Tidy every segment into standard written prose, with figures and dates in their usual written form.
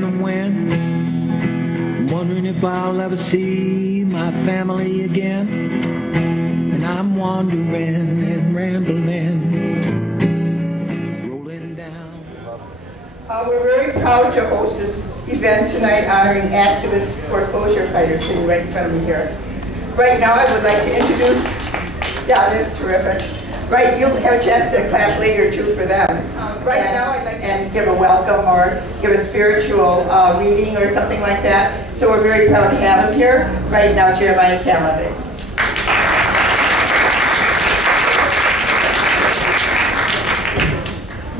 wondering when. I'm wondering if I'll ever see my family again. And I'm wandering and rambling, rolling down. We're very proud to host this event tonight honoring activist foreclosure fighters sitting right in front of me here. Right now I would like to introduce, yeah, they're terrific. Right, you'll have a chance to clap later too for them. Right now I'd like to give a welcome or give a spiritual reading or something like that. So we're very proud to have him here. Right now, Jeremiah Calladay.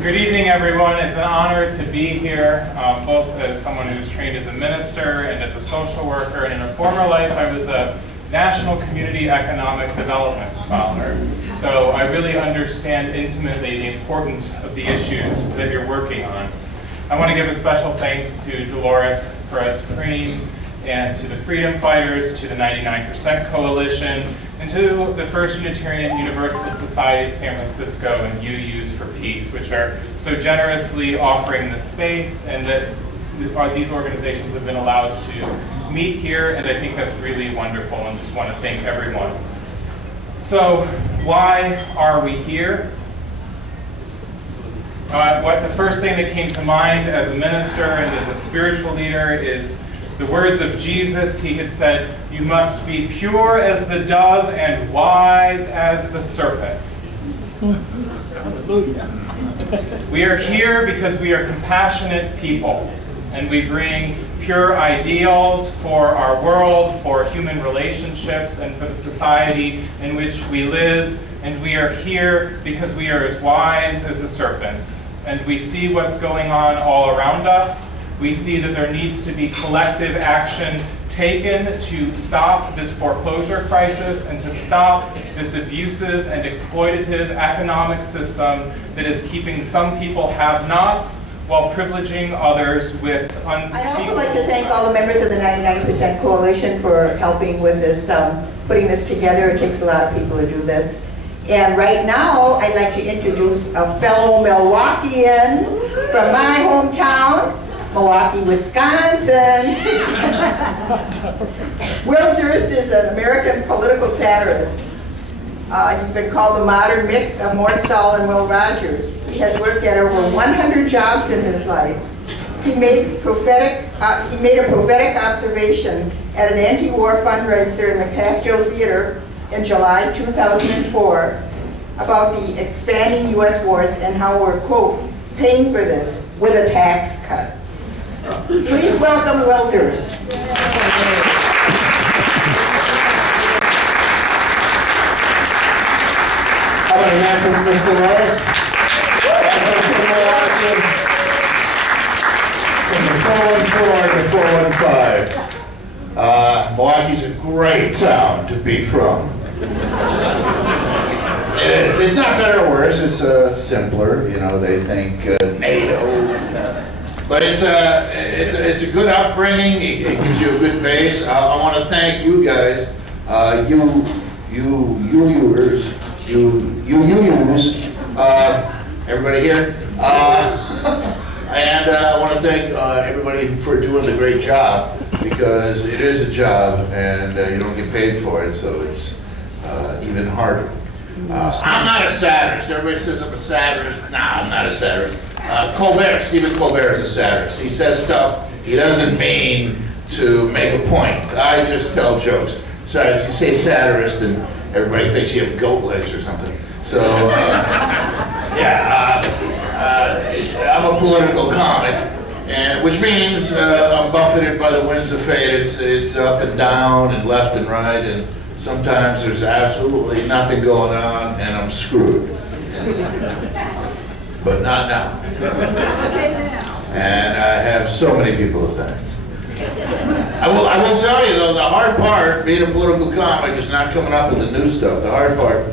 Good evening, everyone. It's an honor to be here, both as someone who's trained as a minister and as a social worker. And in a former life, I was a National Community Economic Development Scholar. So I really understand intimately the importance of the issues that you're working on. I want to give a special thanks to Dolores Perez-Cream and to the Freedom Fighters, to the 99% Coalition, and to the First Unitarian Universalist Society of San Francisco and UUs for Peace, which are so generously offering this space, and that these organizations have been allowed to meet here, and I think that's really wonderful, and just want to thank everyone. So, why are we here? The first thing that came to mind as a minister and as a spiritual leader is the words of Jesus. He had said, "You must be pure as the dove and wise as the serpent." Hallelujah. We are here because we are compassionate people, and we bring pure ideals for our world, for human relationships, and for the society in which we live. And we are here because we are as wise as the serpents. And we see what's going on all around us. We see that there needs to be collective action taken to stop this foreclosure crisis and to stop this abusive and exploitative economic system that is keeping some people have-nots while privileging others with unspeakable... I'd also like to thank all the members of the 99% Coalition for helping with this, putting this together. It takes a lot of people to do this. And right now, I'd like to introduce a fellow Milwaukeean from my hometown, Milwaukee, Wisconsin. Will Durst is an American political satirist. He's been called the modern mix of Mort Saul and Will Rogers. He has worked at over 100 jobs in his life. He made a prophetic observation at an anti-war fundraiser in the Castro Theater in July 2004 about the expanding U.S. wars and how we're, quote, paying for this with a tax cut. Please welcome Will Durst. How about a hand for Mr. Loris? From the 414 to 415. Milwaukee's a great town to be from. It's not better or worse, it's simpler. You know, they think NATO. But it's a good upbringing. It gives you a good base. I want to thank you guys, everybody here. And I want to thank everybody for doing the great job, because it is a job and you don't get paid for it, so it's even harder. I'm not a satirist. Everybody says I'm a satirist. Nah, I'm not a satirist. Stephen Colbert is a satirist. He says stuff he doesn't mean to make a point. I just tell jokes. So you say satirist and everybody thinks you have goat legs or something. So, I'm a political comic, and which means I'm buffeted by the winds of fate. It's up and down and left and right, and sometimes there's absolutely nothing going on, and I'm screwed. But not now. And I have so many people to thank. I will tell you though, the hard part, being a political comic, is not coming up with the new stuff. The hard part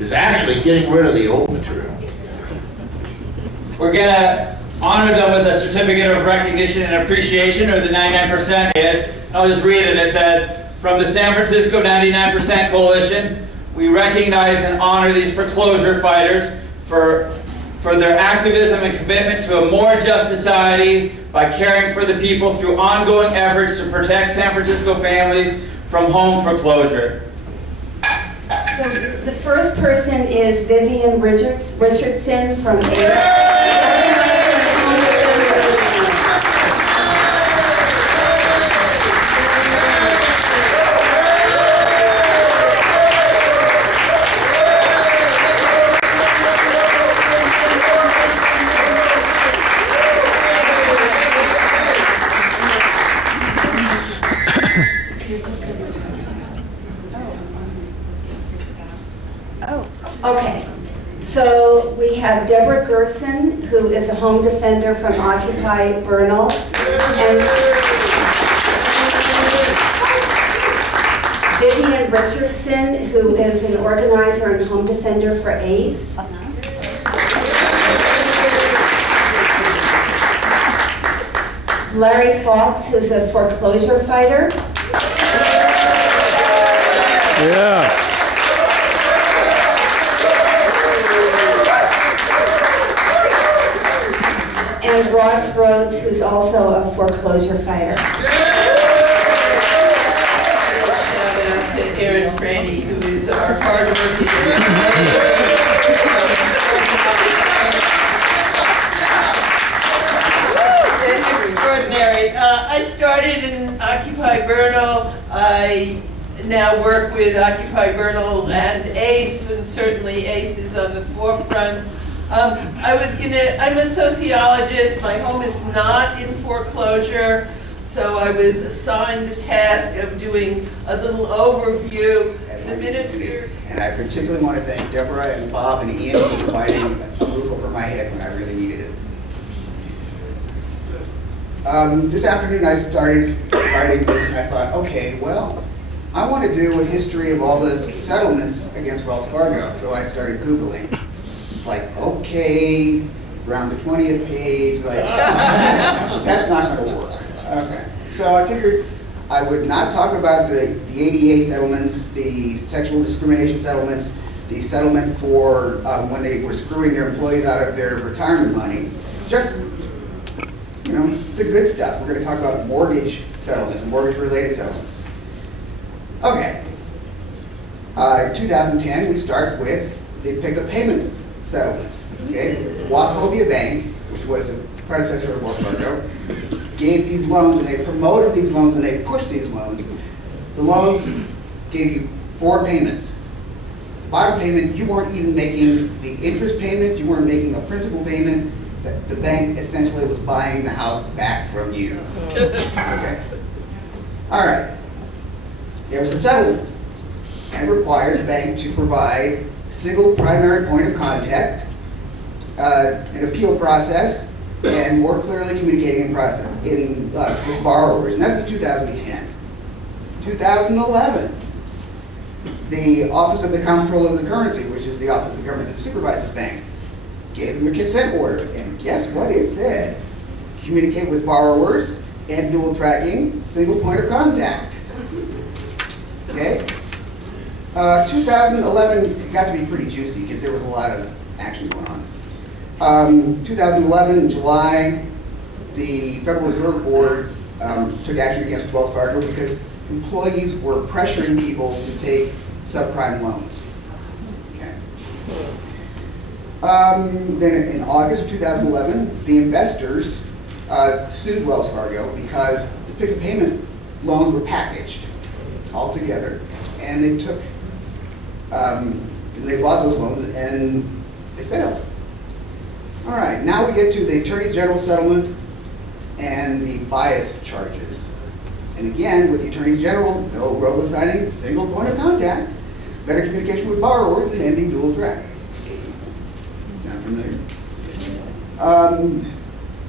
is actually getting rid of the old material. We're going to honor them with a certificate of recognition and appreciation, or the 99% is. I'll just read it. It says, from the San Francisco 99% Coalition, we recognize and honor these foreclosure fighters for their activism and commitment to a more just society, by caring for the people through ongoing efforts to protect San Francisco families from home foreclosure. So the first person is Vivian Richardson from Okay, so we have Deborah Gerson, who is a home defender from Occupy Bernal, and Vivian Richardson, who is an organizer and home defender for ACE. Larry Fox, who's a foreclosure fighter. Yeah. And Ross Rhodes, who's also a foreclosure fighter. Shout out to Erin Franny, who is our hardworking. Extraordinary. I started in Occupy Bernal. I now work with Occupy Bernal and ACE, and certainly ACE is on the forefront. I'm a sociologist. My home is not in foreclosure, so I was assigned the task of doing a little overview. The minister. And I particularly want to thank Deborah and Bob and Ian for providing a roof over my head when I really needed it. This afternoon I started writing this and I thought, okay, well, I want to do a history of all the settlements against Wells Fargo, so I started Googling. Like, okay, around the 20th page, like, that's not going to work. Okay, so I figured I would not talk about the ADA settlements, the sexual discrimination settlements, the settlement for when they were screwing their employees out of their retirement money. Just, you know, the good stuff. We're going to talk about mortgage settlements and mortgage-related settlements. Okay. In 2010, we start with the pick-up payment settlement. Okay, Wachovia Bank, which was a predecessor of Wells Fargo, gave these loans and they promoted these loans and they pushed these loans. The loans gave you 4 payments. The bottom payment, you weren't even making the interest payment, you weren't making a principal payment. The bank essentially was buying the house back from you. Okay. All right. There was a settlement and it required the bank to provide single primary point of contact, an appeal process, and more clearly communicating process with borrowers. And that's in 2010. 2011, the Office of the Comptroller of the Currency, which is the office of the government that supervises banks, gave them a consent order. And guess what it said? Communicate with borrowers and dual tracking, single point of contact. Okay? 2011 got to be pretty juicy because there was a lot of action going on. 2011, in July, the Federal Reserve Board took action against Wells Fargo because employees were pressuring people to take subprime loans. Okay. Then in August of 2011, the investors sued Wells Fargo because the pick-up payment loans were packaged all together, and they took they bought those loans and they failed. All right, now we get to the Attorney General settlement and the bias charges. And again, with the Attorney General, no robo-signing, single point of contact, better communication with borrowers, and ending dual track. Sound familiar?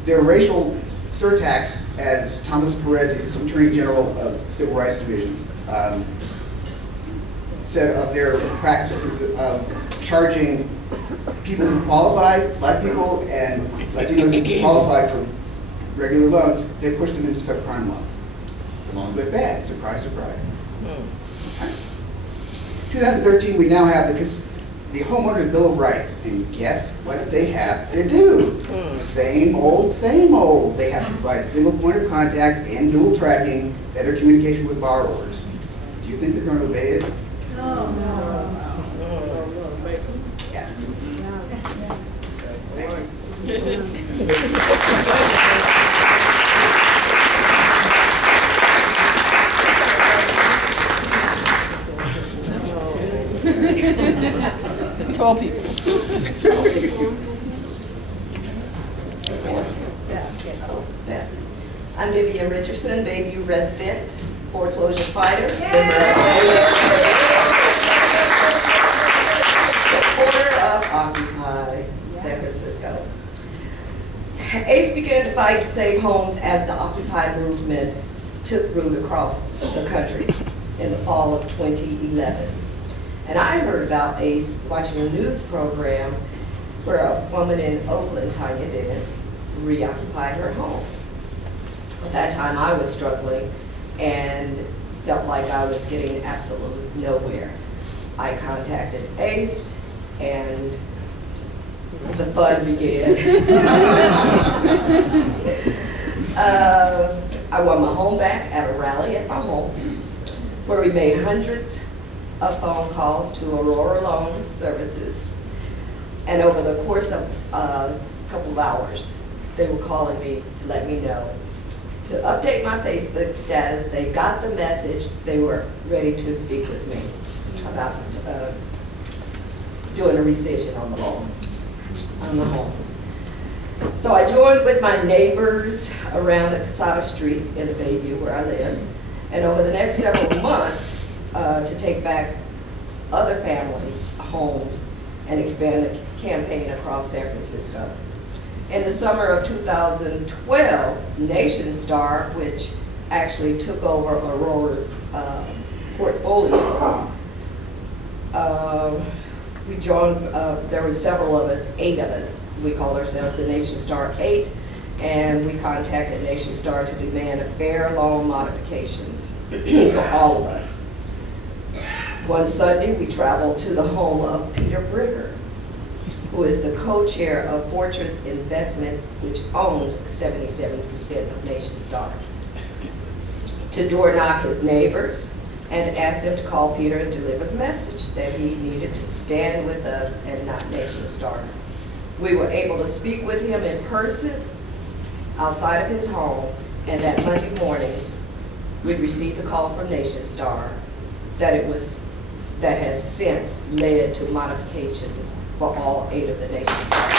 Their racial surtax, as Thomas Perez, the Attorney General of the Civil Rights Division, said of their practices of charging people who qualified, black people and Latinos who qualified for regular loans, they pushed them into subprime loans. The loans went bad, surprise, surprise. Okay. 2013, we now have the homeowner's Bill of Rights, and guess what they have to do? Same old, same old. They have to provide a single point of contact and dual tracking, better communication with borrowers. Do you think they're going to obey it? No. Yes. Tall people. I'm Vivian Richardson, Bayview resident, foreclosure fighter, supporter of Occupy San Francisco. ACE began to fight to save homes as the Occupy movement took root across the country in the fall of 2011. And I heard about ACE watching a news program where a woman in Oakland, Tanya Dennis, reoccupied her home. At that time, I was struggling and felt like I was getting absolutely nowhere. I contacted ACE, and the fun began. I won my home back at a rally at my home, where we made hundreds of phone calls to Aurora Loan Services. And over the course of a couple of hours, they were calling me to let me know, to update my Facebook status. They got the message. They were ready to speak with me about doing a rescission on the loan, on the home. So I joined with my neighbors around the Casada Street in the Bayview where I live, and over the next several months to take back other families' homes and expand the campaign across San Francisco. In the summer of 2012, Nation Star, which actually took over Aurora's portfolio, we joined, there were several of us, 8 of us. We called ourselves the Nation Star 8, and we contacted Nation Star to demand a fair loan modifications for all of us. One Sunday, we traveled to the home of Peter Brigger, who is the co-chair of Fortress Investment, which owns 77% of Nation Star, to door knock his neighbors and to ask them to call Peter and deliver the message that he needed to stand with us and not Nation Star. We were able to speak with him in person outside of his home, and that Monday morning, we received a call from Nation Star that has since led to modifications for all 8 of the Nation Stars.